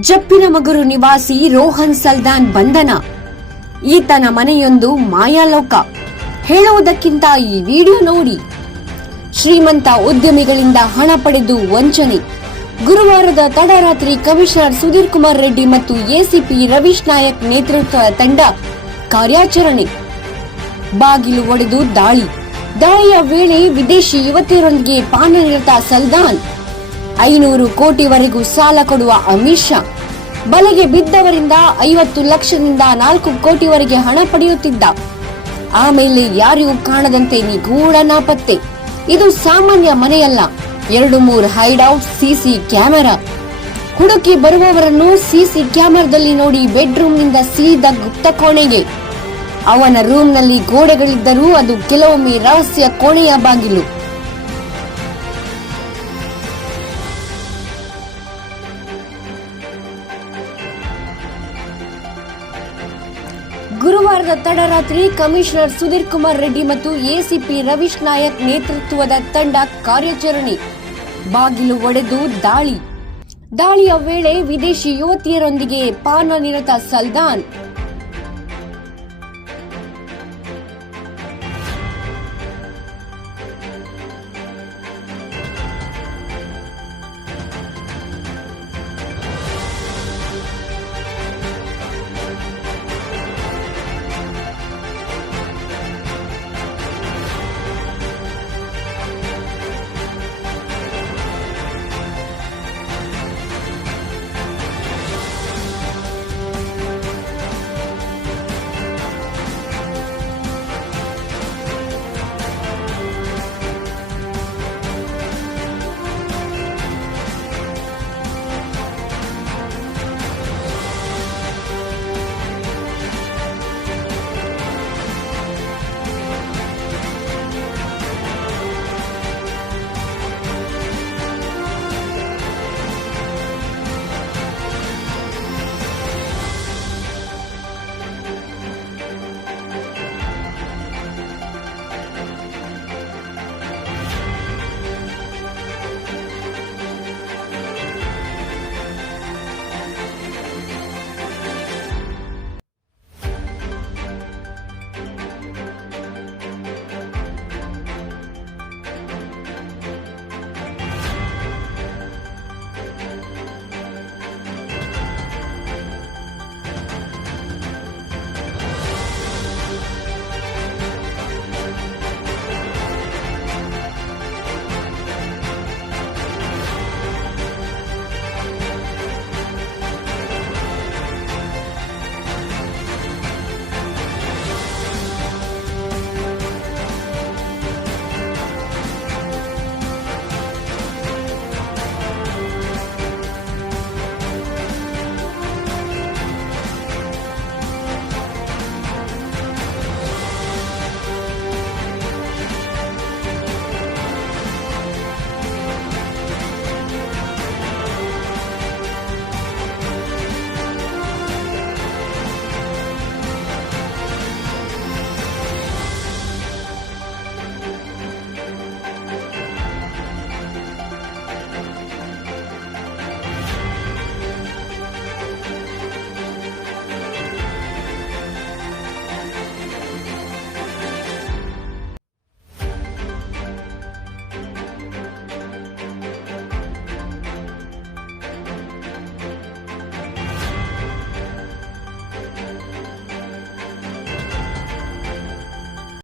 ಜಪ್ಪಿನಮಗುರು ನಿವಾಸಿ ರೋಹನ್ ಸಲ್ದಾನ್ ಬಂಧನ. ಈತನ ಮನೆಯೊಂದು ಮಾಯಾಲೋಕ. ಹೇಳುವುದಕ್ಕಿಂತ ಈ ವಿಡಿಯೋ ನೋಡಿ. ಶ್ರೀಮಂತ ಉದ್ಯಮಿಗಳಿಂದ ಹಣ ಪಡೆದು ವಂಚನೆ. ಗುರುವಾರದ ತಡರಾತ್ರಿ ಕಮಿಷನರ್ ಸುಧೀರ್ ಕುಮಾರ್ ರೆಡ್ಡಿ ಮತ್ತು ಎಸಿಪಿ ರವೀಶ್ ನಾಯಕ್ ನೇತೃತ್ವದ ತಂಡ ಕಾರ್ಯಾಚರಣೆ. ಬಾಗಿಲು ಒಡೆದು ದಾಳಿ. ದಾಳಿಯ ವೇಳೆ ವಿದೇಶಿ ಯುವತಿಯರೊಂದಿಗೆ ಪಾನನಿರತ ಸಲ್ದಾನ್ ಐನೂರು ಕೋಟಿವರೆಗೂ ಸಾಲ ಕೊಡುವ ಅಮಿತ್ ಶಾ. ಬಲೆಗೆ ಬಿದ್ದವರಿಂದ ಐವತ್ತು ಲಕ್ಷದಿಂದ ನಾಲ್ಕು ಕೋಟಿವರೆಗೆ ಹಣ ಪಡೆಯುತ್ತಿದ್ದ. ಆಮೇಲೆ ಯಾರಿಗೂ ಕಾಣದಂತೆ ನಿಗೂಢ ನಾಪತ್ತೆ. ಇದು ಸಾಮಾನ್ಯ ಮನೆಯಲ್ಲ. ಎರಡು ಮೂರು ಹೈಡೌಟ್ ಸಿಸಿ ಕ್ಯಾಮೆರಾ. ಹುಡುಕಿ ಬರುವವರನ್ನು ಸಿಸಿ ಕ್ಯಾಮೆರಾದಲ್ಲಿ ನೋಡಿ ಬೆಡ್ರೂಮ್ನಿಂದ ಸೀದಾ ಗುಪ್ತ ಕೋಣೆಗೆ. ಅವನ ರೂಮ್ನಲ್ಲಿ ಗೋಡೆಗಳಿದ್ದರೂ ಅದು ಕೆಲವೊಮ್ಮೆ ರಹಸ್ಯ ಕೋಣೆಯ ಬಾಗಿಲು. ಗುರುವಾರದ ತಡರಾತ್ರಿ ಕಮಿಷನರ್ ಸುಧೀರ್ ಕುಮಾರ್ ರೆಡ್ಡಿ ಮತ್ತು ಎಸಿಪಿ ರವೀಶ್ ನಾಯಕ್ ನೇತೃತ್ವದ ತಂಡ ಕಾರ್ಯಾಚರಣೆ. ಬಾಗಿಲು ಒಡೆದು ದಾಳಿ. ದಾಳಿಯ ವೇಳೆ ವಿದೇಶಿ ಯುವತಿಯರೊಂದಿಗೆ ಪಾನ ನಿರತ ಸಲ್ದಾನ್.